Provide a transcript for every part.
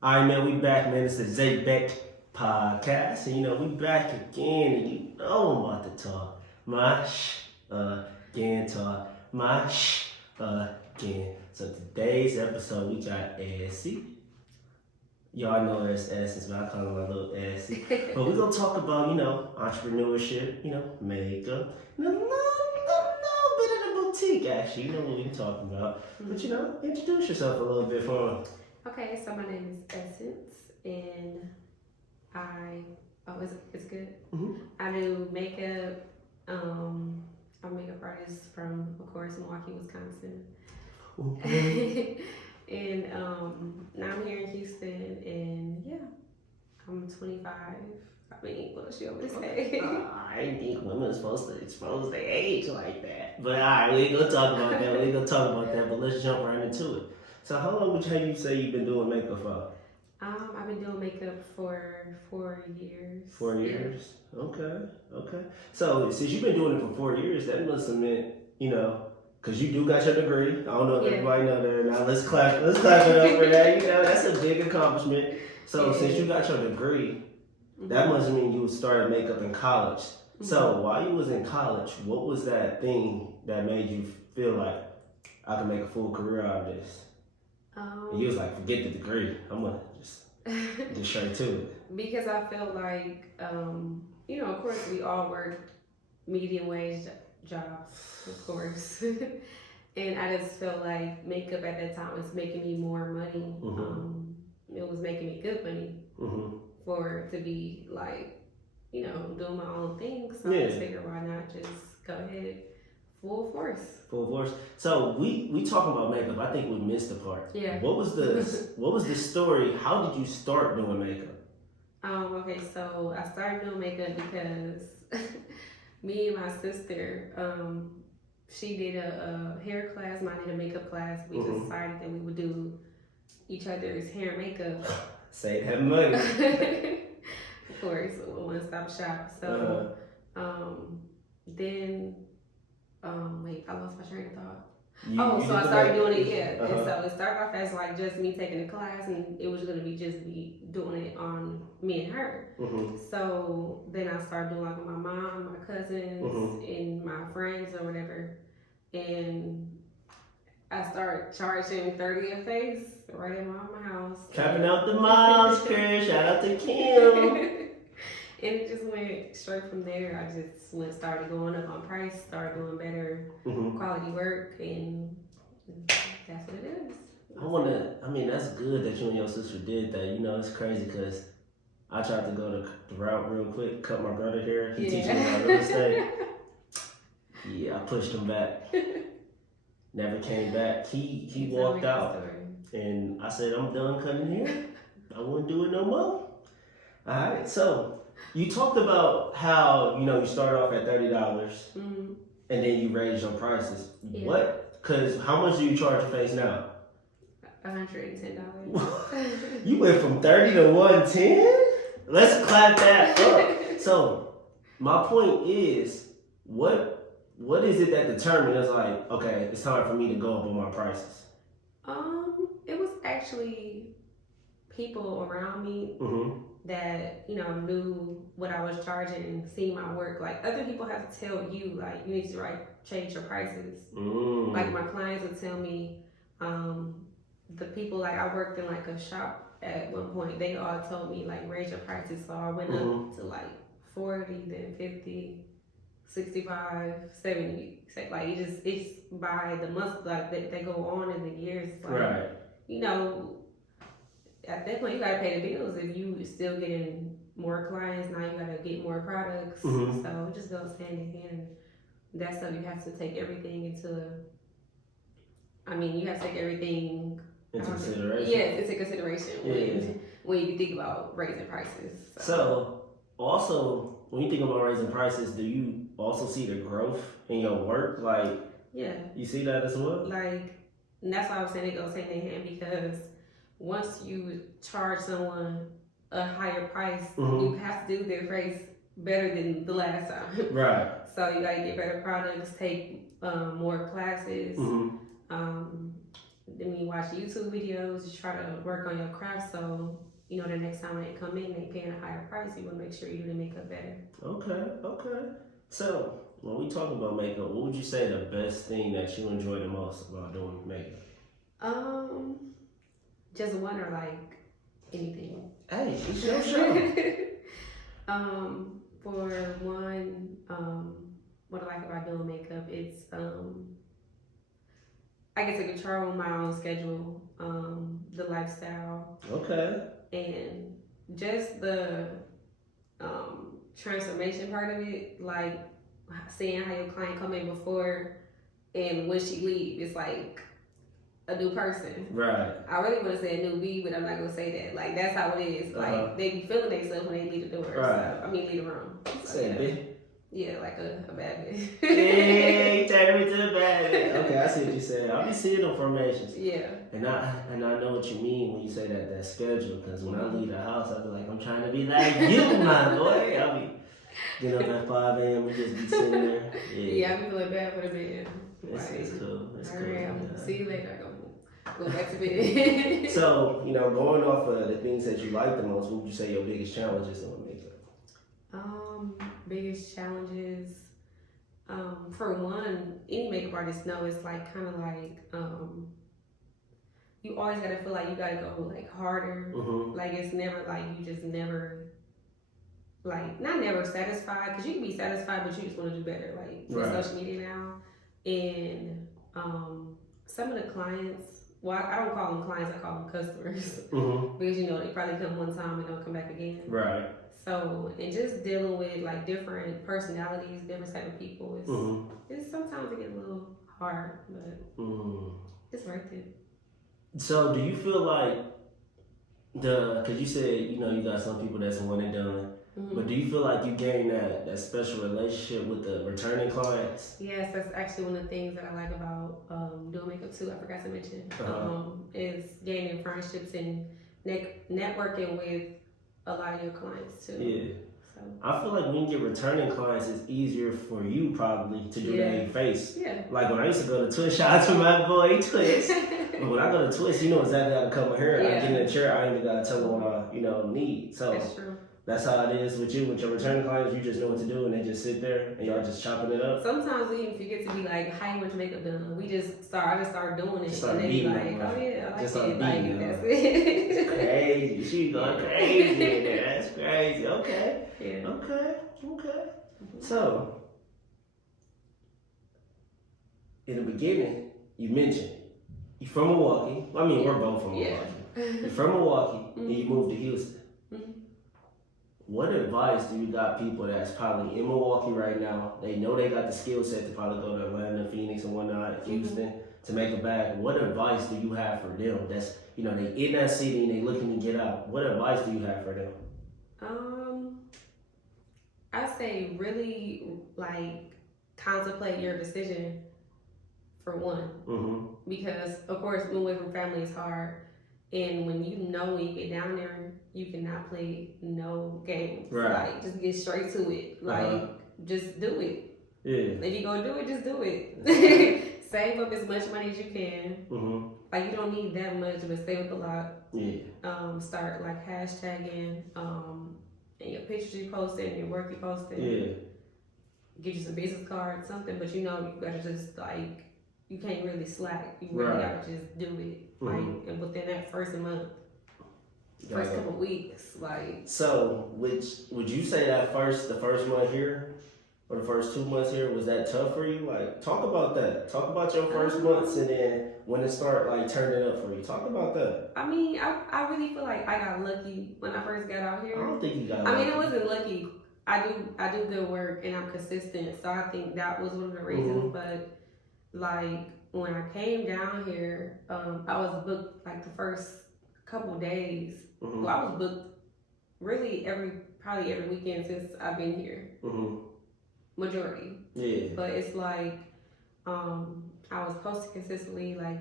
All right, man, we back, man. It's the Zay Beck podcast. And, we back again. And you know I'm about to talk my again, talk my again. So today's episode, we got Essie. Y'all know her as Essence, but I call her my little Essie. But we're going to talk about, entrepreneurship, makeup, and a little bit of the boutique, actually. You know what we're talking about. But, introduce yourself a little bit for them. Okay, so my name is Essence, and it's good. Mm-hmm. I do makeup. I'm a makeup artist from, of course, Milwaukee, Wisconsin. And now I'm here in Houston, and yeah, I'm 25. I mean, what else you want me to say? I didn't think women are supposed to expose their age like that. But all right, we ain't gonna talk about that. But let's jump right into it. So how long would you say you've been doing makeup for? I've been doing makeup for 4 years. 4 years? Yeah. Okay. So since you've been doing it for 4 years, that must have meant, because you do got your degree. I don't know if everybody know that. Now let's clap it up for that. That's a big accomplishment. So since you got your degree, that must mean you started makeup in college. Mm-hmm. So while you was in college, what was that thing that made you feel like I can make a full career out of this? And you was like, forget the degree. I'm gonna just get straight to it. Because I felt like, of course we all work medium wage jobs, of course. And I just felt like makeup at that time was making me more money. Mm-hmm. It was making me good money for it to be like, doing my own thing. So I just figured why not just go ahead. Full force. So we talking about makeup. I think we missed the part. Yeah. What was the story? How did you start doing makeup? Okay, so I started doing makeup because me and my sister, she did a hair class, mine did a makeup class. We just decided that we would do each other's hair and makeup. Save that money. Of course, a one-stop shop. So then. Wait, I lost my train of thought. So I started doing it, And so it started off as like just me taking a class, and it was gonna be just me doing it on me and her. So then I started doing like with my mom, my cousins, and my friends or whatever. And I started charging $30 a face right in my house. Capping out the moms, Chris. Shout out to Kim. And it just went straight from there. I just started going up on price, started doing better quality work, and that's what it is. That's good that you and your sister did that. It's crazy because I tried to go the route real quick, cut my brother hair. He teaches me about real estate. Yeah, I pushed him back. Never came back. He walked out. And I said, I'm done cutting hair. I won't do it no more. All right, so you talked about how, you started off at $30 and then you raised your prices. Yeah. What? Because how much do you charge your face now? $110. You went from 30 to 110? Let's clap that up. So my point is, what is it that determines like, okay, it's time for me to go up on my prices? It was actually people around me that knew what I was charging and seeing my work. Like other people have to tell you like you need to change your prices. Like my clients would tell me, the people like I worked in like a shop at one point, they all told me like raise your prices. So I went up to like 40, then 50, 65, 70. Like it's by the months, like they go on in the years. Like, right. At that point you gotta pay the bills. If you still getting more clients, now you gotta get more products. So it just goes hand in hand. That's stuff you have to take everything into. You have to take everything into consideration. Yes, into consideration when you think about raising prices. So also, when you think about raising prices, do you also see the growth in your work? Like, you see that as well? Like, and that's why I was saying it goes hand in hand, because once you charge someone a higher price, you have to do their face better than the last time. Right. So you gotta get better products, take more classes, then you watch YouTube videos, you try to work on your craft, so you know the next time they come in, they paying a higher price. You want to make sure you do the makeup better. Okay. So when we talk about makeup, what would you say the best thing that you enjoy the most about doing makeup? Just one or like anything. Hey, it's your show. For one, what I like about doing makeup, it's I get to control my own schedule, the lifestyle. Okay. And just the transformation part of it, like seeing how your client come in before and when she leave, it's like a new person. Right. I really want to say a new me, but I'm not gonna say that. Like that's how it is. Like they be feeling themselves when they leave the door. Right. So, leave the room. So, Say bitch. Yeah, like a bad bitch. Hey, turn me to the bad bitch. Okay, I see what you said. I'll be seeing them formations. Yeah. And I know what you mean when you say that schedule. Because when I leave the house, I'll be like, I'm trying to be like you, my boy. I'll be getting up at 5 a.m. and just be sitting there. Yeah, I be feeling bad for the bed. It's cool. It's all cool. right, see you later. Go back to bed. So, going off of the things that you like the most, what would you say your biggest challenge is on makeup? Biggest challenges. For one, any makeup artist know it's like kind of like you always gotta feel like you gotta go like harder. Mm-hmm. Like it's never like you just never like not never satisfied because you can be satisfied but you just want to do better. Like with social media now and some of the clients. Well, I don't call them clients, I call them customers. Mm-hmm. Because, they probably come one time and don't come back again. Right. So, and just dealing with, like, different personalities, different type of people, it's sometimes it gets a little hard, but it's worth it. So, do you feel like because you said, you got some people that's one and done, but do you feel like you gain that special relationship with the returning clients? Yes, that's actually one of the things that I like about doing makeup too. I forgot to mention is gaining friendships and networking with a lot of your clients too. Yeah. So I feel like when you get returning clients, it's easier for you probably to do that in your face. Yeah. Like when I used to go to Twist, shout out to my boy Twist. But when I go to Twist, you know exactly how to come here. I get in the chair, I ain't even gotta tell them what I need. So that's true. That's how it is with you. With your returning clients, you just know what to do and they just sit there and y'all just chopping it up. Sometimes we even forget to be like, how you want your makeup done? I just start doing it. Just start and then beating like, them, oh yeah, I like just start it. beating Like, them. that's it. It's crazy. She going crazy in there. That's crazy. Okay. Yeah. Okay. So, in the beginning, you mentioned you're from Milwaukee. I mean, we're both from Milwaukee. You're from Milwaukee and you moved to Houston. What advice do you got people that's probably in Milwaukee right now? They know they got the skill set to probably go to Atlanta, Phoenix, and whatnot, Houston, to make a bag. What advice do you have for them? That's they in that city and they looking to get out. What advice do you have for them? I say really contemplate your decision for one, because of course moving away from family is hard. And when you get down there, you cannot play no games. Right. Like, just get straight to it. Just do it. Yeah. If you're going to do it, just do it. Save up as much money as you can. Like, you don't need that much, but save up a lot. Yeah. Start, hashtagging and your pictures you posted and your work you posted. Yeah. Get you some business cards, something, but you gotta just, you can't really slack. You really gotta just do it. And within that first month, first couple weeks, So, would you say that the first month here, or the first 2 months here, was that tough for you? Talk about that. Talk about your first months and then when it started turning up for you. Talk about that. I mean, I really feel like I got lucky when I first got out here. I don't think you got lucky. I mean, it wasn't lucky. I do good work and I'm consistent, so I think that was one of the reasons. But when I came down here, I was booked the first couple days. Well, I was booked really probably every weekend since I've been here. Majority. Yeah. But it's I was posting consistently. I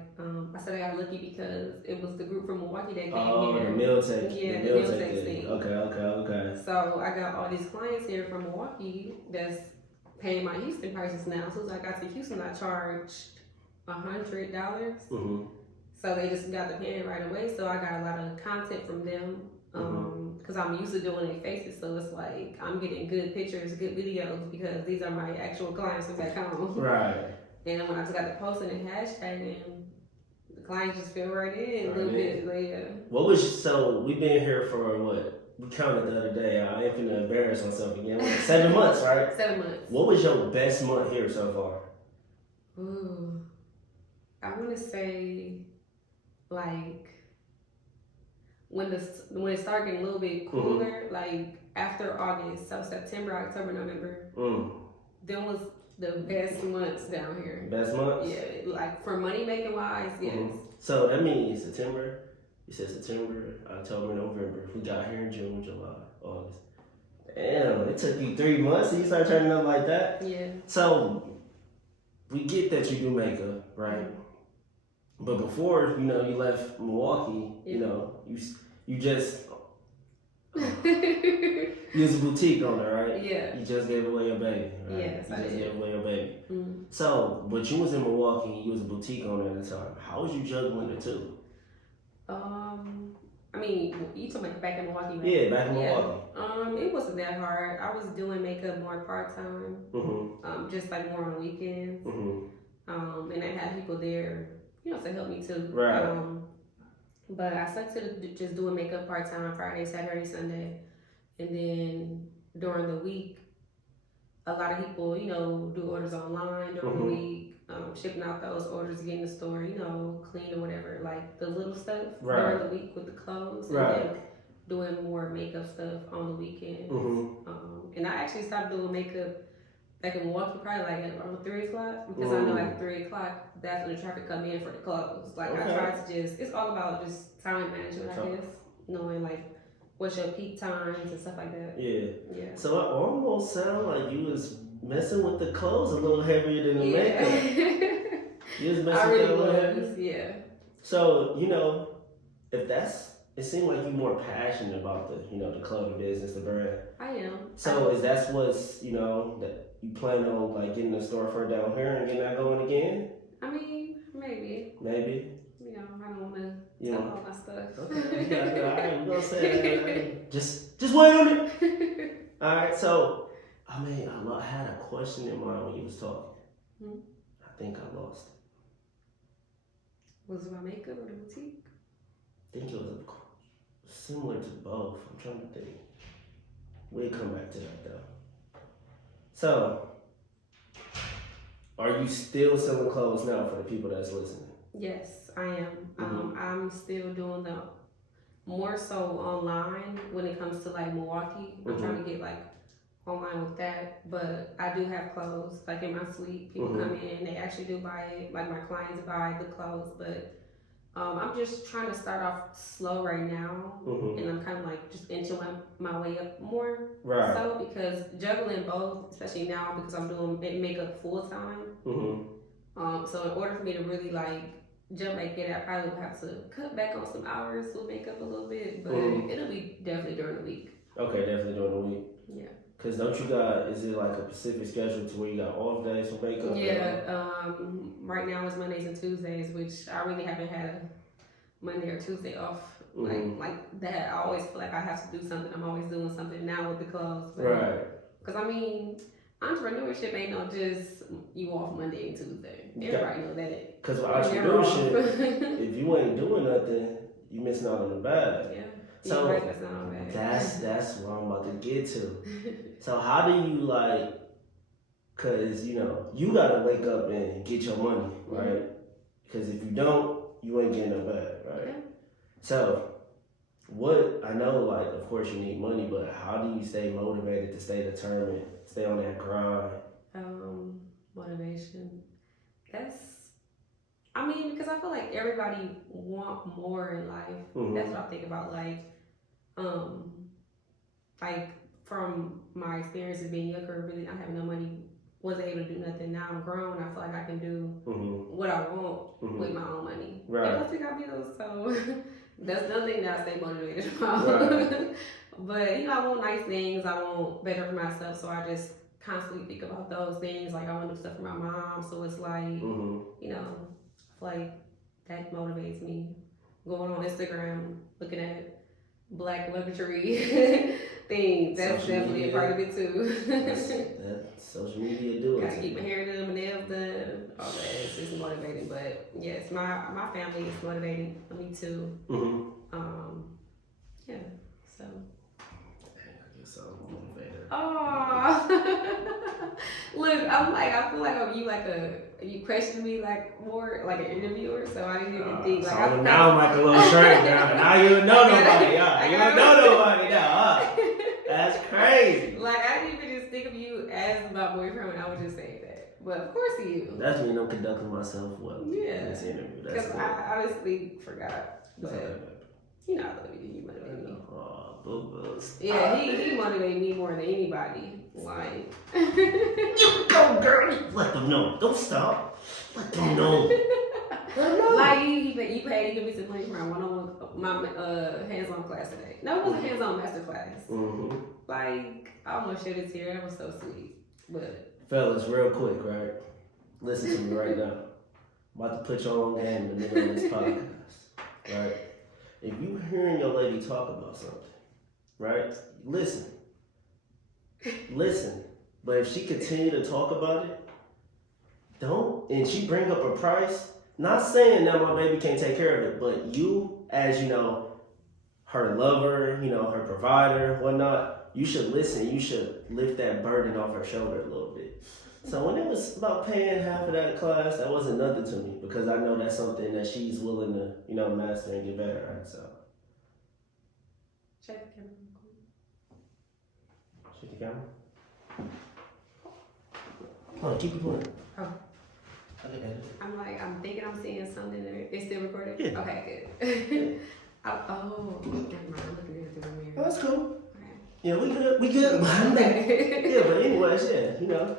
said I got lucky because it was the group from Milwaukee that came here. Oh, the Miltech. Yeah, the Miltech thing. Okay. So I got all these clients here from Milwaukee that's paying my Houston prices now. So as I got to Houston, I charged $100. So they just got the payment right away. So I got a lot of content from them. Because I'm used to doing their faces, so it's like I'm getting good pictures, good videos because these are my actual clients from back home. Right. And then when I just got the posting and hashtagging, the clients just fell right in a little bit. Yeah. What was so? We've been here for what? We counted the other day. I ain't finna embarrass myself again. 7 months, right? 7 months. What was your best month here so far? Ooh, I want to say like. When it started getting a little bit cooler, like after August, so September, October, November, them was the best months down here. Best months? Yeah, like for money making wise, yes. So that means September. You said September, October, November. We got here in June, July, August. Damn, it took you 3 months and you started turning up like that? Yeah. So we get that you do makeup, right? But before, you left Milwaukee, you just you was a boutique owner, right? Yeah. You just gave away your baby, right? Yes, you I just did. gave away your baby. So, but you was in Milwaukee, you was a boutique owner at the time. How was you juggling the two? I mean, you talking about back in Milwaukee, right? Yeah, back in Milwaukee. It wasn't that hard. I was doing makeup more part-time, just like more on the weekends. And I had people there, to help me too. Right. But I stuck to just doing makeup part-time Friday, Saturday, Sunday. And then during the week, a lot of people, do orders online during the week, shipping out those orders, getting the store, clean or whatever, like the little stuff during the week with the clothes. And then doing more makeup stuff on the weekends. And I actually stopped doing makeup back in Milwaukee probably like at around 3 o'clock because I know at 3 o'clock that's when the traffic come in for the clothes. Like I try to it's all about just time management, I guess. Knowing like what's your peak times and stuff like that. Yeah. So it almost sound like you was messing with the clothes a little heavier than the makeup. You was messing with it a little heavier? Yeah. So, if it seemed like you're more passionate about the clothing business, the brand. I am. So is that what's, that you plan on like getting a storefront down here and getting that going again? I mean, maybe. Maybe. I don't want to tell all my stuff. Okay. All right, we're gonna say that. Just wait on it. All right. So, I had a question in mind when you was talking. I think I lost it. Was it my makeup or the boutique? I think it was similar to both. I'm trying to think. We'll come back to that though. So, are you still selling clothes now for the people that's listening? Yes, I am. I'm still doing the more so online when it comes to like Milwaukee. I'm trying to get like online with that, but I do have clothes like in my suite. People come in, they actually do buy it. Like my clients buy the clothes, but I'm just trying to start off slow right now, and I'm kind of like just inching my way up more. Right. So because juggling both, especially now because I'm doing makeup full time. So in order for me to really like jump back in, I probably would have to cut back on some hours with makeup a little bit, but it'll be definitely during the week. Okay, definitely during the week. Yeah. Cause don't you is it like a specific schedule to where you got off days for makeup? Yeah, right now it's Mondays and Tuesdays, which I really haven't had a Monday or Tuesday off like that. I always feel like I have to do something. I'm always doing something now with the clothes. But, right. Cause entrepreneurship ain't no just you off Monday and Tuesday. Everybody know that. Cause with entrepreneurship, if you ain't doing nothing, you missing out on the bag. Yeah. So that's what I'm about to get to. So how do you cause you gotta wake up and get your money, right? Cause if you don't, you ain't getting no bag, right? Yeah. So I know of course you need money, but how do you stay motivated to stay determined, stay on that grind? Motivation. Because I feel like everybody want more in life. That's what I think about. Like from my experience of being younger, really not having no money, wasn't able to do nothing. Now I'm grown. I feel like I can do what I want with my own money. Right. And plus we got bills, so that's another thing that I stay motivated about. Right. But I want nice things. I want better for myself, so I just constantly think about those things. Like I want to do stuff for my mom, so it's like I feel like that motivates me. Going on Instagram, looking at Black luxury things. That's Social definitely media. a part of it too. that social media do it. Gotta keep my hair done, my nails done, all that. It's just motivating. But yes, my family is motivating me too. Yeah. So. So motivated. Oh. Look, I feel like you question me like more like an interviewer, so I didn't even think like. So now I'm like a little straight now you don't know nobody, You don't know nobody now, That's crazy. Like I didn't even just think of you as my boyfriend when I was just saying that, but of course you. That's me. I'm conducting myself well. Yeah. In this interview. That's Because cool. I honestly forgot, but Okay. you know, I love you. You motivate me. Oh, boo-boos. Yeah, he motivated me more than anybody. Like, you go, girl. Let them know. Don't stop. Let them know. like you paid to give me some money for my one-on-one, my hands-on class today. No, it was a hands-on master class. Mm-hmm. Like, I almost shed a tear. That was so sweet. But fellas, real quick, right? Listen to me right now. I'm about to put y'all on game in the middle of this podcast, right? If you hearing your lady talk about something, right? Listen. But if she continue to talk about it, don't, and she bring up a price, not saying that my baby can't take care of it, but you, as you know, her lover, you know, her provider, whatnot, you should listen. You should lift that burden off her shoulder a little bit. So when it was about paying half of that class, that wasn't nothing to me because I know that's something that she's willing to, you know, master and get better at. So. check the camera. Check the camera. Hold on, keep it going. Oh. Okay. I'm thinking I'm seeing something there. It's still recording? Yeah. Okay, good. Oh, never mind. I'm looking at it through the mirror. Oh, that's cool. Okay. Yeah, we good. Yeah, but anyways, yeah, you know,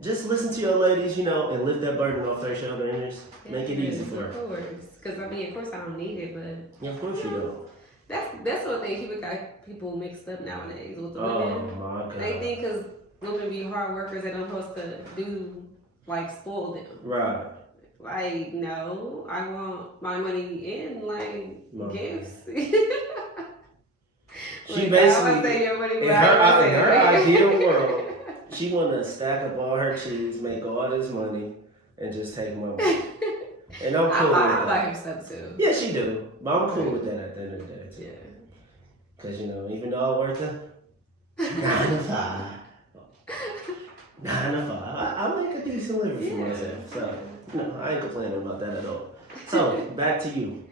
just listen to your ladies, you know, and lift that burden off their shoulder and just make it easy for her. Of course. Because, I mean, of course I don't need it, but... Yeah, of course you don't. That's what they people mixed up nowadays with the Oh, women. my God. They think because women be hard workers, they don't supposed to do, like, spoil them. Right. Like, no, I want my money in, like, gifts. She like, basically, in her ideal world, world, she want to stack up all her cheese, make all this money, and just take my money. And I'm cool with I that. buy him stuff too. Yeah, she do. But I'm cool with that at the end of the day, too. Yeah. Because, you know, even though I work a 9 to 5, 9 to 5, I make a decent living for myself. So, no, I ain't complaining about that at all. So, back to you.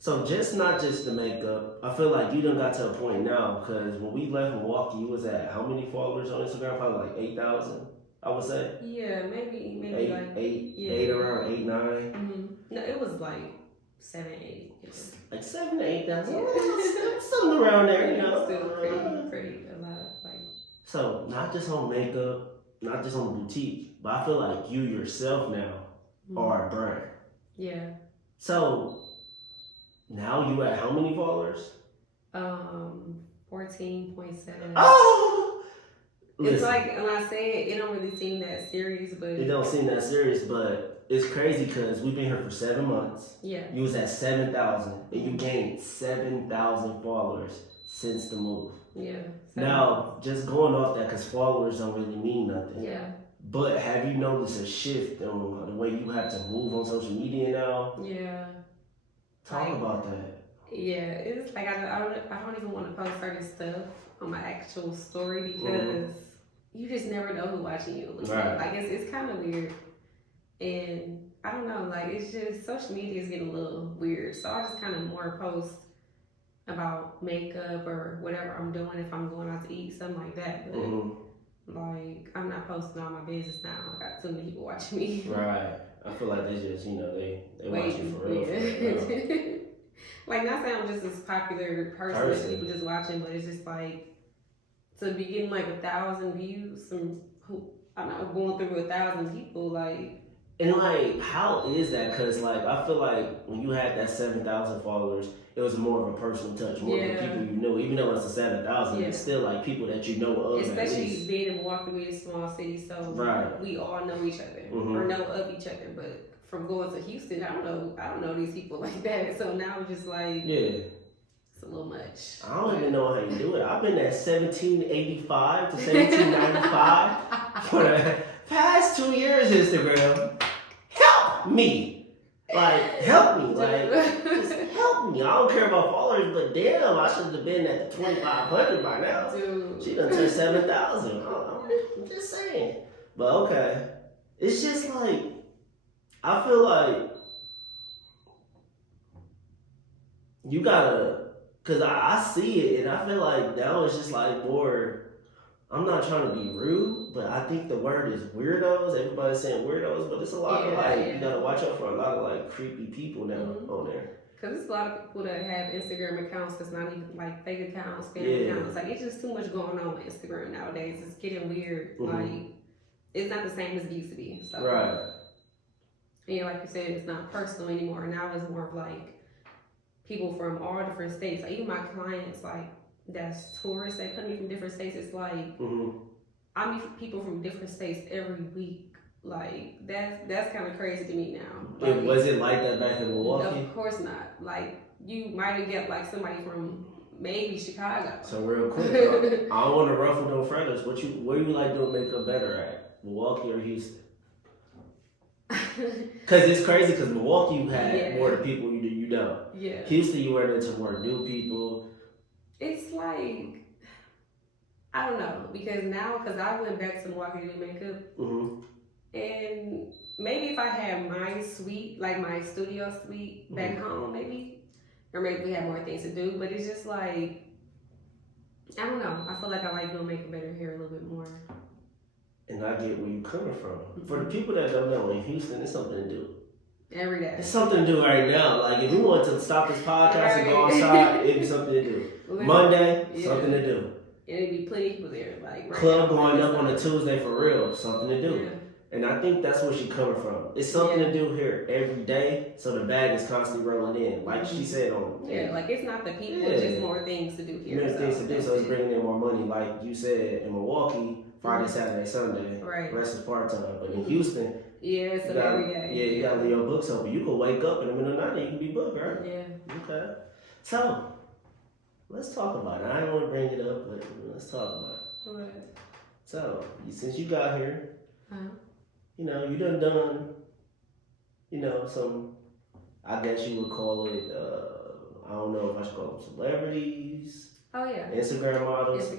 So, not just the makeup. I feel like you done got to a point now, because when we left Milwaukee, you was at how many followers on Instagram? Probably like 8,000, I would say. Yeah, maybe eight around 8, 9. Mm-hmm. No, it was like 7, 8. Like 7 to 8,000. Something around there, you know. Still pretty a lot. Like. So, not just on makeup, not just on the boutique, but I feel like you yourself now are a brand. Yeah. So, now you at how many followers? 14.7. Oh! Listen, it's like, when I say it don't really seem that serious, but... It don't seem that serious, but it's crazy because we've been here for 7 months. Yeah. You was at 7,000, and you gained 7,000 followers since the move. Yeah. Now, just going off that, because followers don't really mean nothing. Yeah. But have you noticed a shift on the way you have to move on social media now? Yeah. Talk about that. Yeah, it's like I don't even want to post certain stuff on my actual story because you just never know who's watching you. Right. Like it's kind of weird, and I don't know. Like it's just social media is getting a little weird, so I just kind of more post about makeup or whatever I'm doing if I'm going out to eat, something like that. But like I'm not posting all my business now. I got too many people watching me. Right. I feel like they just, you know, they watch you for real. Yeah. For real. Like, not saying I'm just this popular person that people just watching, but it's just like to be getting like 1,000 views from who I'm not going through 1,000 people, like. And like, how is that? Because like, I feel like when you had that 7,000 followers, it was more of a personal touch, more of the people you know. Even though it's a 7,000, it's still like people that you know of. Especially being in Milwaukee, we're a small city, so we all know each other or know of each other. But from going to Houston, I don't know these people like that. So now it's just like, it's a little much. I don't even know how you do it. I've been at 1785 to 1795 for the past 2 years, Instagram. Help me. Like, help me. Like, just help me. I don't care about followers, but damn, I should have been at the 2,500 by now. Dude. She done touched 7,000. I'm just saying. But okay. It's just like, I feel like you gotta, because I see it and I feel like now it's just like more, I'm not trying to be rude, but I think the word is weirdos. Everybody's saying weirdos, but it's a lot of you gotta watch out for a lot of like creepy people now on there. Because there's a lot of people that have Instagram accounts that's not even like fake accounts, spam accounts. Like, it's just too much going on with Instagram nowadays. It's getting weird. Like, it's not the same as it used to be. So. Right. And like you said, it's not personal anymore. Now it's more of like people from all different states. Like, even my clients, like, that's tourists that come in from different states. It's like I meet people from different states every week. Like, that's kind of crazy to me now. Like, was it like that back in Milwaukee? Of course not. Like, you might have get like somebody from maybe Chicago. So real quick, I don't want to ruffle no feathers. Where you like doing makeup better at, Milwaukee or Houston? Because it's crazy. Because Milwaukee, you had more the people you know. Yeah. Houston, you run into more new people. It's like, I don't know, because I went back to Milwaukee to do makeup, and maybe if I had my suite, like my studio suite back home, maybe, or maybe we had more things to do. But it's just like, I don't know. I feel like I like doing makeup better here a little bit more. And I get where you're coming from. For the people that don't know, in Houston, it's something to do. Every day. It's something to do right now. Like, if we want to stop this podcast and go outside, it'd be something to do. Monday, something to do. And it'd be plenty of people there. Like, club going up on a Tuesday for real, something to do. Yeah. And I think that's where she's coming from. It's something to do here every day, so the bag is constantly rolling in. Like she said on. Yeah, like, it's not the people, it's just more things to do here. More things to do, so it's bringing in more money. Like you said, in Milwaukee, Friday, Saturday, Sunday. Right. Rest is part-time. But in Houston, it's every day. Yeah, you gotta leave your books open. You can wake up in the middle of the night and you can be booked, right? Yeah. Okay. So, let's talk about it. I don't want to bring it up, but let's talk about it. Okay. So, since you got here, you know, you done, you know, some, I guess you would call it, I don't know if I should call them celebrities. Oh, yeah. Instagram models.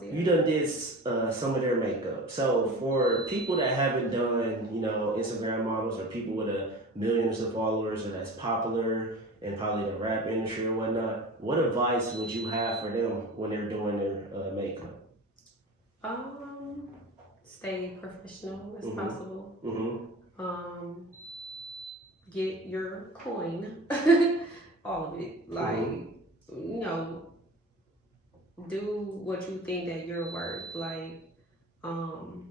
Yeah. You done did some of their makeup. So for people that haven't done, you know, Instagram models or people with millions of followers or that's popular in probably the rap industry or whatnot, what advice would you have for them when they're doing their makeup? Stay professional as possible. Get your coin, all of it. Like, you know, do what you think that you're worth. Like, I don't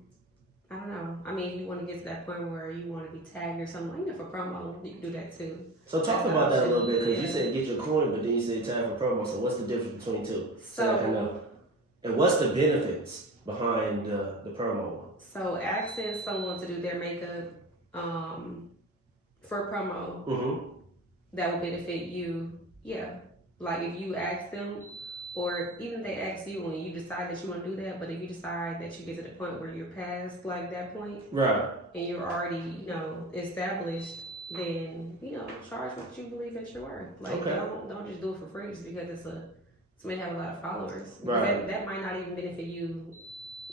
know. I mean, if you want to get to that point where you want to be tagged or something, even for promo, you can do that too. So talk about that a little bit, because you said get your coin, but then you said tag for promo. So what's the difference between two? So I can know. And what's the benefits behind the promo? So asking someone to do their makeup for promo, that will benefit you. Yeah. Like, if you ask them, or even if they ask you and you decide that you want to do that, but if you decide that you get to the point where you're past like that point, right, and you're already, you know, established, then, you know, charge what you believe that you're worth. Like, don't just do it for free just because it's may have a lot of followers. Right. That might not even benefit you,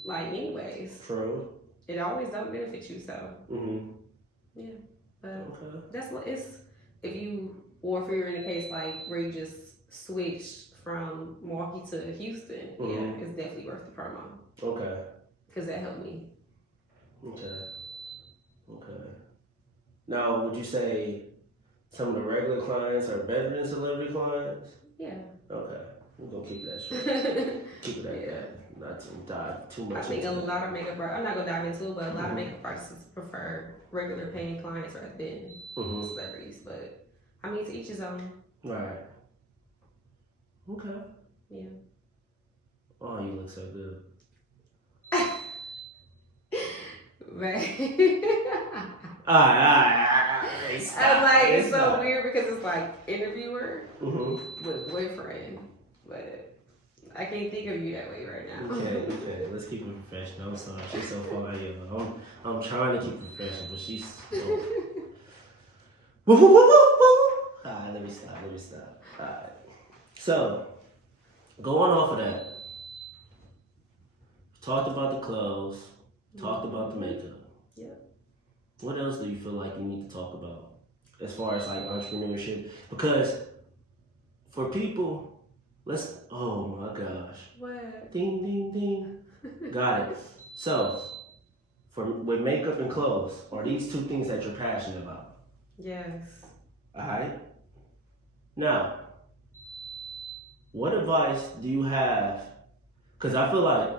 like, anyways. True. It always don't benefit you, so. Yeah, but that's what it's. If you're in a case like where you just switched from Milwaukee to Houston, yeah, it's definitely worth the promo. Okay. Because that helped me. Okay. Now, would you say some of the regular clients are better than celebrity clients? Yeah. Okay. We're going to keep that short. Keep it like that. Not to dive too much. I think a lot of makeup artists, I'm not going to dive into it, but a lot of makeup artists prefer regular paying clients rather than celebrities. But, I mean, to each his own. Right. Okay. Yeah. Oh, you look so good. Right. I'm like, it's so weird because it's like interviewer with boyfriend, but I can't think of you that way right now. Okay. Let's keep it professional. I'm sorry, she's so far. I'm trying to keep it professional, but she's. Alright, let me stop. Alright. So, going off of that, talked about the clothes, talked about the makeup. Yeah. What else do you feel like you need to talk about as far as like entrepreneurship? Because for people, oh my gosh. What? Ding, ding, ding. Got it. So, with makeup and clothes, are these two things that you're passionate about? Yes. Alright. Now, what advice do you have? Because I feel like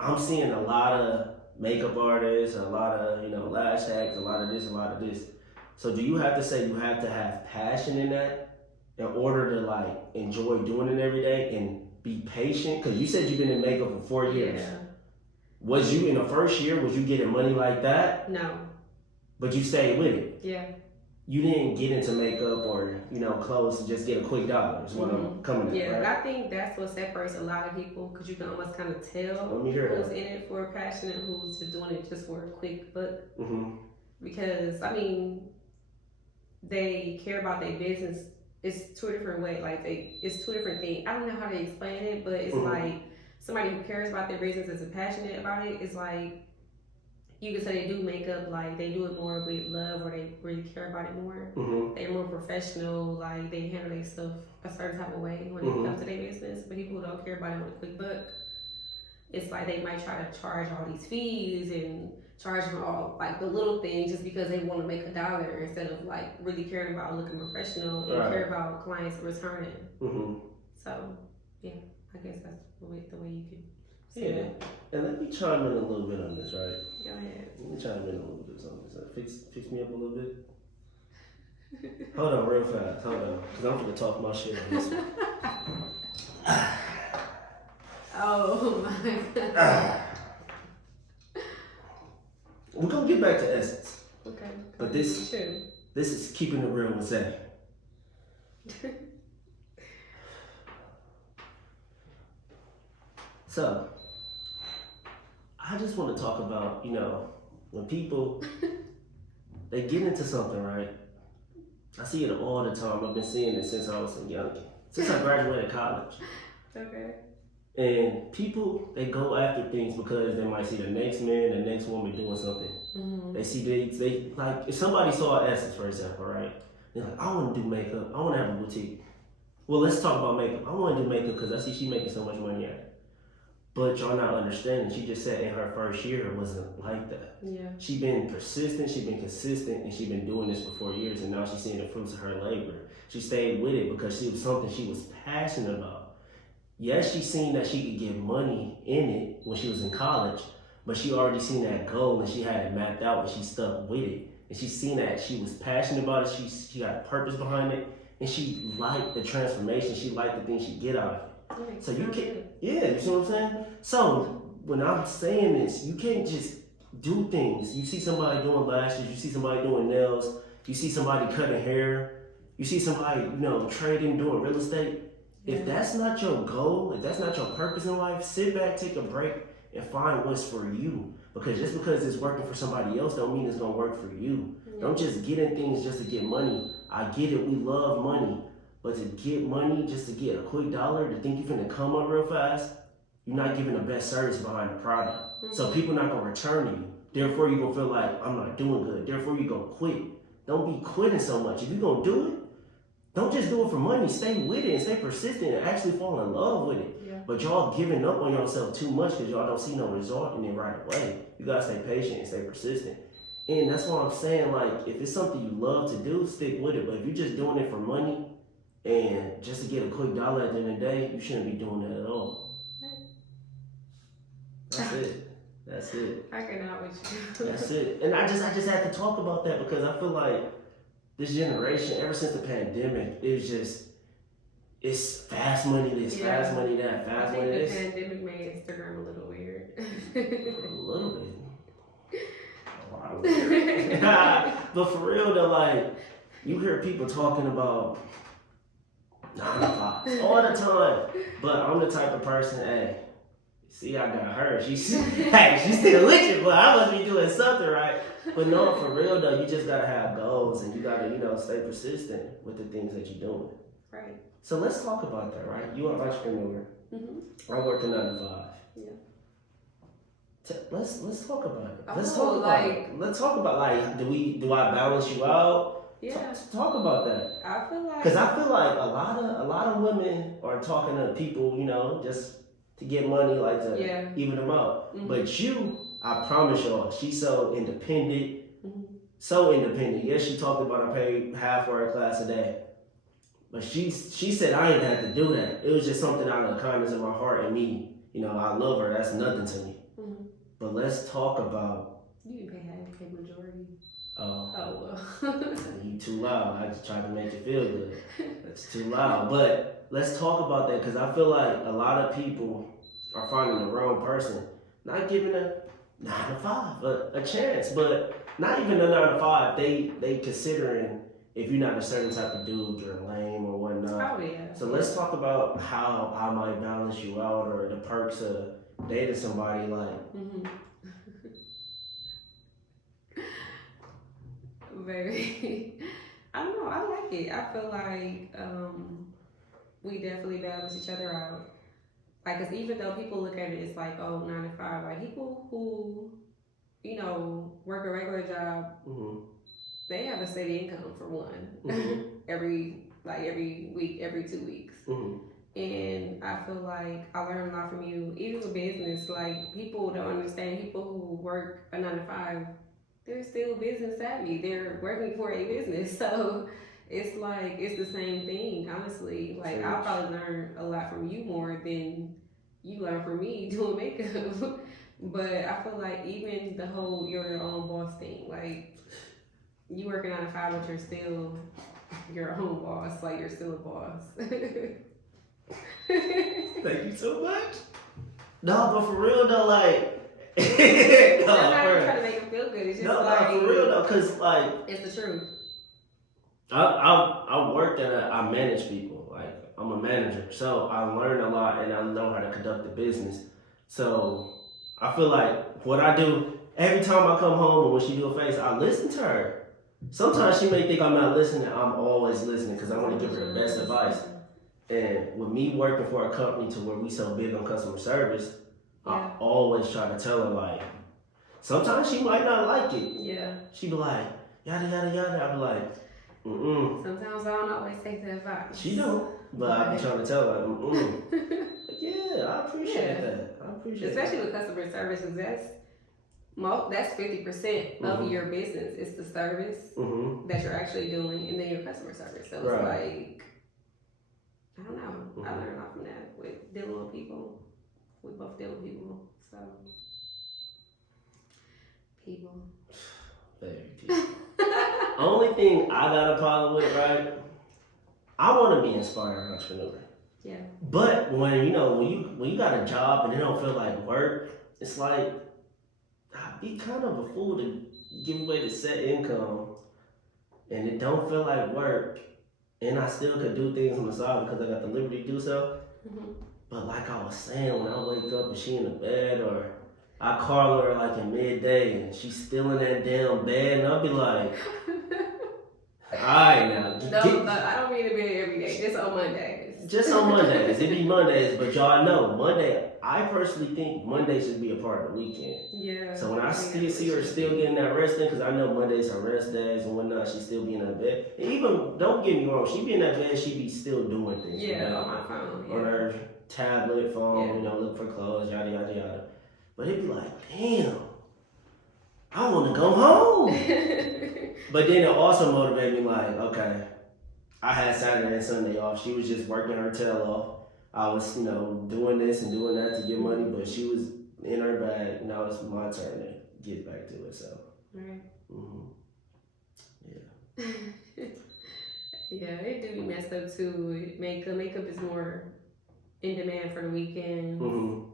I'm seeing a lot of makeup artists, a lot of, lash hacks, a lot of this. So do you have to say you have to have passion in that in order to like enjoy doing it every day and be patient? Because you said you've been in makeup for 4 years. Yeah. Was you in the first year, was you getting money like that? No. But you stayed with it? Yeah. You didn't get into makeup or, clothes to just get a quick dollar is what I'm coming at, Yeah, right? I think that's what separates a lot of people because you can almost kind of tell Let me hear who's that. in it for a passion and who's just doing it just for a quick buck. Mm-hmm. Because, they care about their business. It's two different ways. Like, it's two different things. I don't know how to explain it, but it's like somebody who cares about their business is passionate about it. It's like, you could say they do makeup, like they do it more with love or they really care about it more. They're more professional, like they handle their stuff a certain type of way when it comes to their business. But people who don't care about it with a quick buck, it's like they might try to charge all these fees and charge for all like the little things just because they want to make a dollar instead of like really caring about looking professional and care about clients returning. So yeah, I guess that's the way you can say that. And let me chime in a little bit on this, right? Go ahead. Let me chime in a little bit on this. Fix me up a little bit. Hold on, real fast. Hold on, because I'm gonna talk my shit on this one. Oh my god. We're gonna get back to essence. Okay. But this is keeping it real with Zay. So, I just want to talk about, when people, they get into something, right? I see it all the time. I've been seeing it since I was a youngin'. Since I graduated college. Okay. And people, they go after things because they might see the next man, the next woman doing something. They see they like, if somebody saw Essence, for example, right? They're like, I want to do makeup. I want to have a boutique. Well, let's talk about makeup. I want to do makeup because I see she making so much money at it. But y'all not understanding, she just said in her first year it wasn't like that. Yeah. She been persistent, she been consistent, and she been doing this for 4 years, and now she's seeing the fruits of her labor. She stayed with it because she was something she was passionate about. Yes, she seen that she could get money in it when she was in college, but she already seen that goal and she had it mapped out and she stuck with it. And she seen that she was passionate about it, she got a purpose behind it, and she liked the transformation, she liked the things she get out of it. So you can't, you see what I'm saying? So when I'm saying this, you can't just do things. You see somebody doing lashes, you see somebody doing nails, you see somebody cutting hair, you see somebody, trading, doing real estate. If that's not your goal, if that's not your purpose in life, sit back, take a break, and find what's for you. Because just because it's working for somebody else don't mean it's gonna work for you. Don't just get in things just to get money. I get it, we love money. But to get money, just to get a quick dollar, to think you're gonna come up real fast, you're not giving the best service behind the product. So people not gonna return to you. Therefore, you're gonna feel like, I'm not doing good. Therefore, you're gonna quit. Don't be quitting so much. If you're gonna do it, don't just do it for money. Stay with it and stay persistent and actually fall in love with it. Yeah. But y'all giving up on yourself too much because y'all don't see no result in it right away. You gotta stay patient and stay persistent. And that's why I'm saying, like, if it's something you love to do, stick with it. But if you're just doing it for money and just to get a quick dollar at the end of the day, you shouldn't be doing that at all. That's it. That's it. I cannot with you. That's it. And I just had to talk about that because I feel like this generation, ever since the pandemic, it's fast money this, fast money that, fast money this. I think the pandemic made Instagram a little weird. A little bit. A part. But for real though, like, you hear people talking about 9 to 5 all the time. But I'm the type of person, hey, see, I got her. She's still with you, but I must be doing something right. But no, for real though, you just gotta have goals and you gotta, stay persistent with the things that you're doing. Right. So let's talk about that, right? You're an entrepreneur. Mm-hmm. I work a 9 to 5. Yeah. Let's talk about it. Let's talk about like, do I balance you out? Yeah. Talk about that. I feel like, because I feel like a lot of women are talking to people, just to get money, like to even them out. Mm-hmm. But you, I promise y'all, she's so independent. Mm-hmm. So independent. Yes, she talked about I pay half for her class a day. But she said I ain't had to do that. It was just something out of the kindness of my heart and me. I love her. That's nothing to me. Mm-hmm. But let's talk about. You can pay half, you pay majority. Oh well. You too loud. I just tried to make you feel good. That's too loud. But let's talk about that because I feel like a lot of people are finding the wrong person. Not giving a 9 to 5 a chance, but not even a 9 to 5. They considering if you're not a certain type of dude, you're lame or whatnot. Oh yeah. So let's talk about how I might balance you out or the perks of dating somebody like. Mm-hmm. Very. I don't know. I like it. I feel like we definitely balance each other out. Like, cause even though people look at it, it's like, oh, 9 to 5. Like people who, work a regular job, mm-hmm. they have a steady income for one. Mm-hmm. every week, every 2 weeks. Mm-hmm. And I feel like I learned a lot from you, even with business. Like people don't understand. People who work a 9 to 5. They're still business savvy. They're working for a business. So it's like, it's the same thing, honestly. Like, I'll probably learn a lot from you more than you learn from me doing makeup. But I feel like even the whole you're your own boss thing, like, you working 9 to 5, but you're still your own boss. Like, you're still a boss. Thank you so much. No, but for real though, like, I'm not even trying to make him feel good. It's just for real though, cause like it's the truth. I worked I manage people. Like I'm a manager, so I learn a lot and I know how to conduct the business. So I feel like what I do every time I come home and when she do a face, I listen to her. Sometimes she may think I'm not listening. I'm always listening because I want to give her the best advice. And with me working for a company to where we so big on customer service. I always try to tell her, like, sometimes she might not like it. Yeah. She be like, yada, yada, yada. I be like, Sometimes I don't always take the advice. She don't. But I be trying to tell her, Yeah, I appreciate that. Especially with customer service, because that's 50% of your business. It's the service that you're actually doing and then your customer service. So it's like, I don't know. I learned a lot from that with dealing with people. We both deal with people, so people. Very deep. Only thing I got a problem with, right? I want to be an inspired entrepreneur. Yeah. But when you got a job and it don't feel like work, it's like I'd be kind of a fool to give away the set income, and it don't feel like work, and I still could do things on the side because I got the liberty to do so. Mm-hmm. But like I was saying, when I wake up and she in the bed, or I call her like in midday and she's still in that damn bed, and I'll be like, alright now. No, I don't mean to be every day, just on Mondays. Just on Mondays. It be Mondays, but y'all know, Monday, I personally think Monday should be a part of the weekend. Yeah. So when I still see her still getting that rest in, because I know Mondays are rest days and whatnot, she still be in that bed. And even, don't get me wrong, she be in that bed, she be still doing things. Yeah, on my phone. On her tablet, phone, look for clothes, yada, yada, yada. But it'd be like, damn, I want to go home. But then it also motivated me like, okay, I had Saturday and Sunday off. She was just working her tail off. I was, doing this and doing that to get money, but she was in her bag. Now it's my turn to get back to it, so. Right. Mm-hmm. Yeah. Yeah, it do be messed up too. Makeup is more in demand for the weekend. Mm-hmm.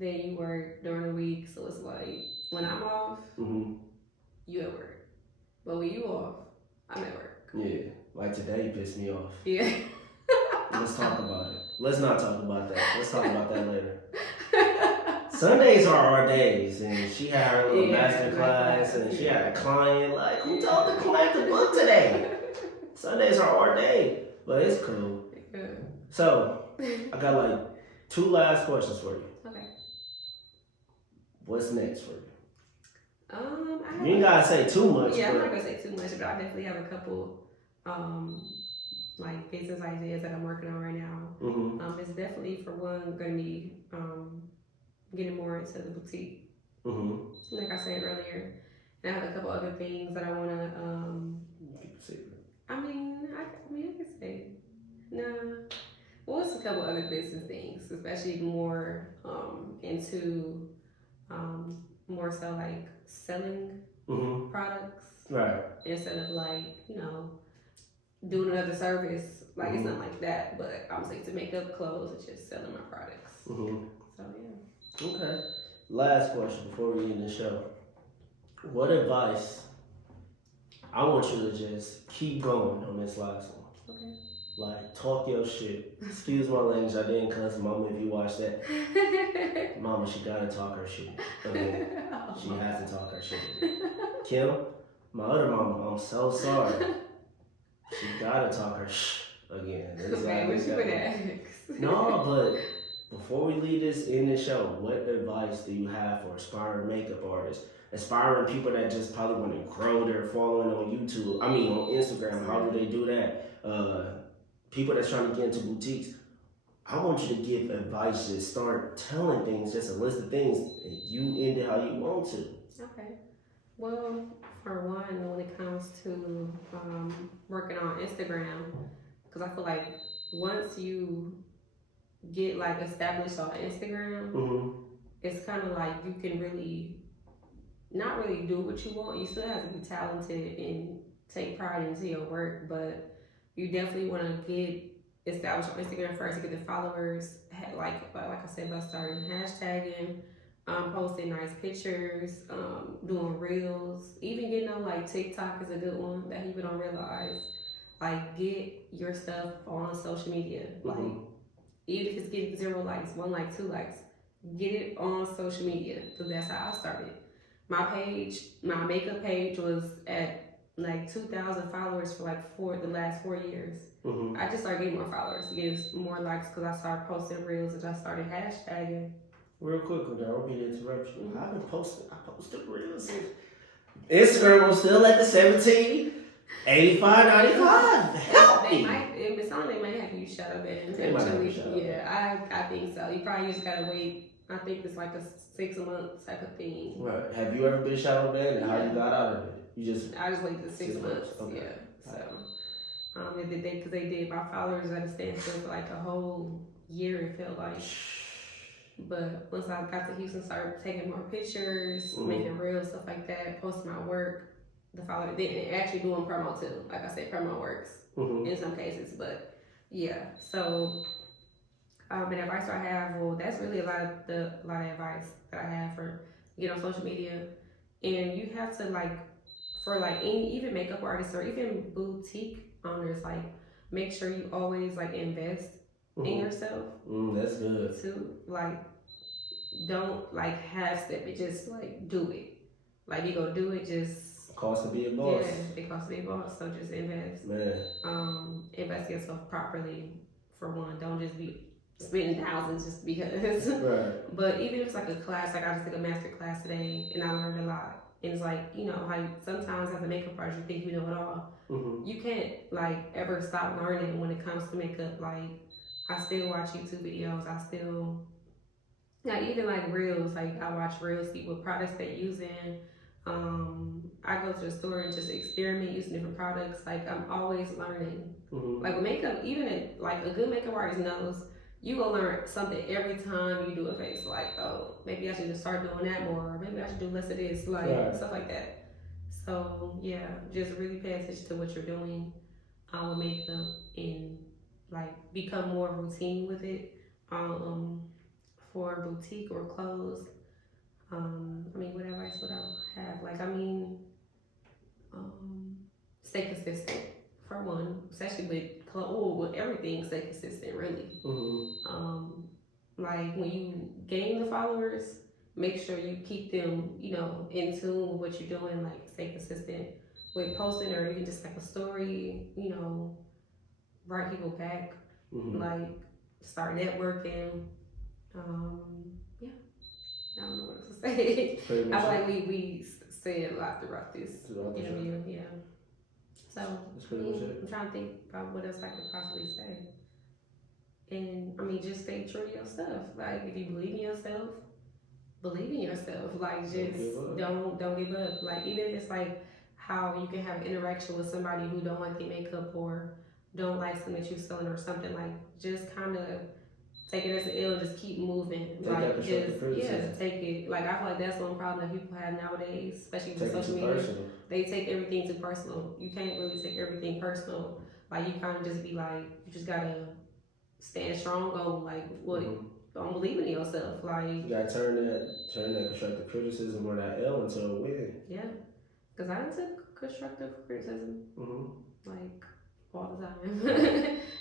Then you work during the week, so it's like when I'm off, you at work. But when you off, I'm at work. Yeah, like today pissed me off. Yeah. Let's talk about it. Let's not talk about that. Let's talk about that later. Sundays are our days, and she had her little master class, and she had a client. Like, who told the client to book today? Sundays are our day, but it's cool. Yeah. So, I got like 2 last questions for you. Okay. What's next for you? You ain't gotta say too much. Yeah, I'm not gonna say too much, but I definitely have a couple like business ideas that I'm working on right now. Mm-hmm. It's definitely for one gonna be getting more into the boutique. Mm-hmm. Like I said earlier, and I have a couple other things that I wanna Keep it secret. I can say no. Well, it's a couple other business things, especially more into more so like selling products, right? Instead of like doing another service. Like it's not like that, but I was like to make up clothes and just selling my products. So yeah. Okay. Last question before we end the show. What advice? I want you to just keep going on this last one. Okay. Like, talk your shit. Excuse my language, I didn't cuss. Mama, if you watch that. Mama, she gotta talk her shit. Okay? She has to talk her shit. Kim, my other mama, I'm so sorry. She gotta talk her shh again. No, but before we leave this in the show, what advice do you have for aspiring makeup artists? Aspiring people that just probably want to grow their following on YouTube. I mean, on Instagram. How do they do that? People that's trying to get into boutiques. I want you to give advice. Just start telling things, just a list of things, and you end it how you want to. Okay. Well, for one, when it comes to working on Instagram, because I feel like once you get like established on Instagram, it's kind of like you can really not really do what you want. You still have to be talented and take pride into your work, but you definitely want to get established on Instagram first to get the followers. Like I said, by starting hashtagging, posting nice pictures, doing reels, even getting on like TikTok is a good one that people don't realize. Like, get your stuff on social media. Like, even if it's getting 0 likes, 1 like, 2 likes, get it on social media, because that's how I started. My makeup page was at like 2,000 followers for like the last 4 years. I just started getting more followers, getting more likes, because I started posting reels and I started hashtagging. Real quick, I don't mean to interrupt you. I posted reels. Instagram was still at the 17, 85, 95. Help me. They might have you shadow banned. Yeah, I think so. You probably just gotta wait. I think it's like a 6 month type of thing. Right. Have you ever been shadow banned, and how you got out of it? I just waited the 6 months. Okay. Yeah. So because they did my followers at a standstill for like a whole year. It felt like. But once I got to Houston, started taking more pictures, making reels, stuff like that, posting my work, the followers, and actually doing promo too. Like I said, promo works in some cases, but yeah. So, and advice I have, well, that's really a lot of advice that I have for on social media, and you have to for even makeup artists or even boutique owners, make sure you always invest in yourself. That's good. To don't half step it, just do it. You go do it, just cost to be a boss. Yeah, it costs to be a boss. So just invest. Man. Invest yourself properly for one. Don't just be spending thousands just because. Right. But even if it's a class, I just took a master class today and I learned a lot. And it's how sometimes as a makeup artist you think you know it all. You can't ever stop learning when it comes to makeup. I still watch YouTube videos. I still, even reels. I watch reels, see what products they're using. I go to the store and just experiment using different products. I'm always learning. With makeup, even a good makeup artist knows you gonna learn something every time you do a face. Oh, maybe I should just start doing that more. Or maybe I should do less of this. Stuff like that. So yeah, just really pay attention to what you're doing with makeup and become more routine with it. For boutique or clothes. What advice would I have? stay consistent for one, especially with clothes, with everything. Stay consistent, really. Like when you gain the followers, make sure you keep them, in tune with what you're doing. Like stay consistent with posting or even just like a story. Write people back. Like start networking. Yeah, I don't know what else to say. I feel like we said a lot throughout this interview. Yeah. So I'm trying to think about what else I could possibly say. And just stay true to yourself. Like if you believe in yourself, believe in yourself. Like just don't give up. Like even if it's like how you can have an interaction with somebody who don't like your makeup or don't like something that you're selling or something, like just kind of take it as an L and just keep moving. Take it. Like I feel like that's one problem that people have nowadays, especially with social media. Personal. They take everything too personal. You can't really take everything personal. Like you kind of just be like, you just gotta stand strong on like what on believing in yourself. Like you gotta turn that constructive criticism or that L into a win. Yeah, because I took constructive criticism like all the time.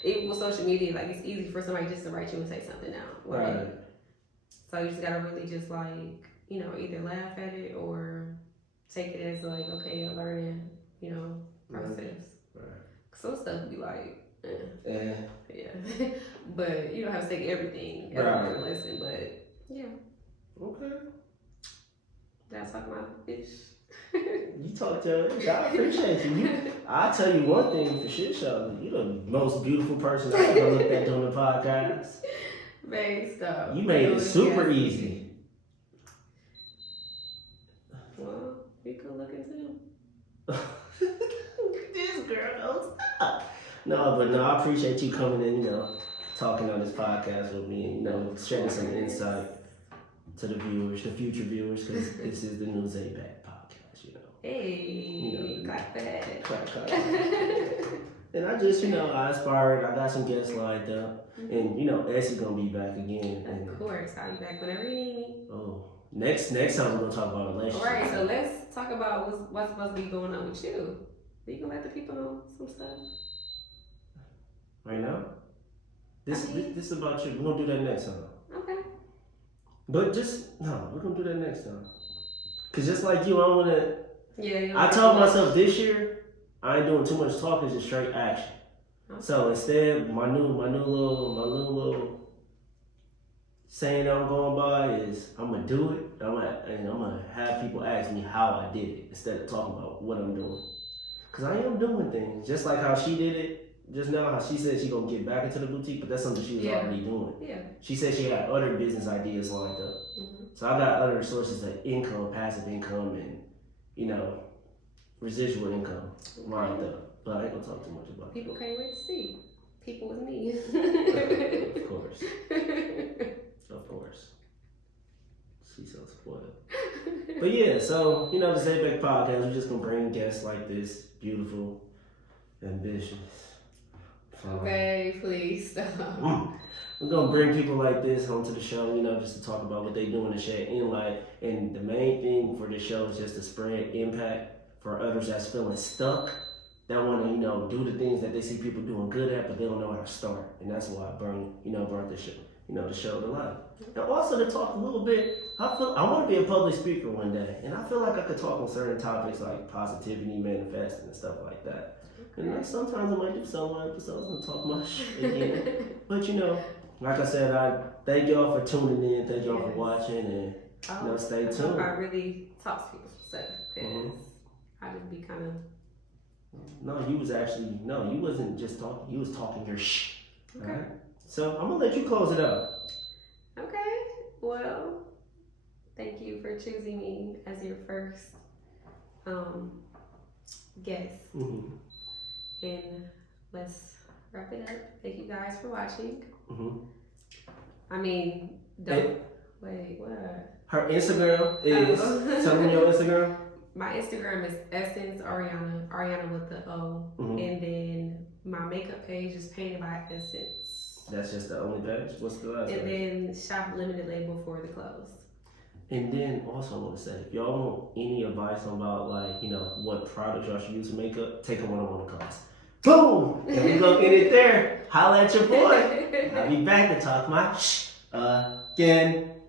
Even with social media, like it's easy for somebody just to write you and say something now. Like, right. So you just gotta really just like either laugh at it or take it as like okay, a learning process. Right. Some stuff be like. Yeah. But you don't have to take everything as a lesson, but yeah. Okay. Did I talk about fish? You talked to her. I appreciate you. I'll tell you one thing for shit show. You're the most beautiful person I ever looked at doing the podcast. Babe, stop. You made it super easy. Well, we could look into this girl don't stop. No, I appreciate you coming in, talking on this podcast with me and, sharing some insight to the viewers, the future viewers, because this is the new Zayback podcast, Hey, clap for that. Clap. And I just, I aspired, I got some guests lined up, and, Essie's going to be back again. Of course, I'll be back whenever you need me. Oh, next time we're going to talk about relationships. All right, so let's talk about what's supposed to be going on with you. You can let the people know some stuff. Right now? This is about you. We're going to do that next time. Okay. But we're going to do that next time. Because just like you, I want to... Yeah. I told myself this year, I ain't doing too much talking, just straight action. Okay. So instead, my new little saying that I'm going by is, I'm going to do it, and I'm going to have people ask me how I did it, instead of talking about what I'm doing. Because I am doing things, just like how she did it. Just now, how she said she gonna get back into the boutique, but that's something she was already doing. Yeah. She said she had other business ideas lined up. So I got other sources of income, passive income, and residual income lined up. But I ain't gonna talk too much about it. People can't wait to see. People with me. Of course. Of course. She's so spoiled. But yeah, so the Zayback podcast, we're just gonna bring guests like this, beautiful, ambitious. Okay, please stop. We're going to bring people like this onto the show, just to talk about what they do in the shed in life. And the main thing for this show is just to spread impact for others that's feeling stuck, that want to, do the things that they see people doing good at, but they don't know how to start. And that's why I brought this show, the show to life. And also to talk a little bit, I want to be a public speaker one day. And I feel like I could talk on certain topics like positivity, manifesting, and stuff like that. And sometimes I might do some episodes and talk my shit again. But like I said, I thank y'all for tuning in, thank y'all for watching, and stay tuned. I really talk to people stuff because I just be kind of. No, you wasn't just talking. You was talking your shh. Okay. Right? So I'm gonna let you close it up. Okay. Well, thank you for choosing me as your first guest. And let's wrap it up. Thank you guys for watching. Wait, what? Her Instagram is, tell me your Instagram. My Instagram is Essence Ariana with the O. And then my makeup page is Painted by Essence. That's just the only page? What's the last page? And then Shop Limited Label for the clothes. And then also I want to say, if y'all want any advice about like, what products y'all should use for makeup, take a one-on-one class. Boom! And we go get it there. Holla at your boy. I'll be back to talk my again.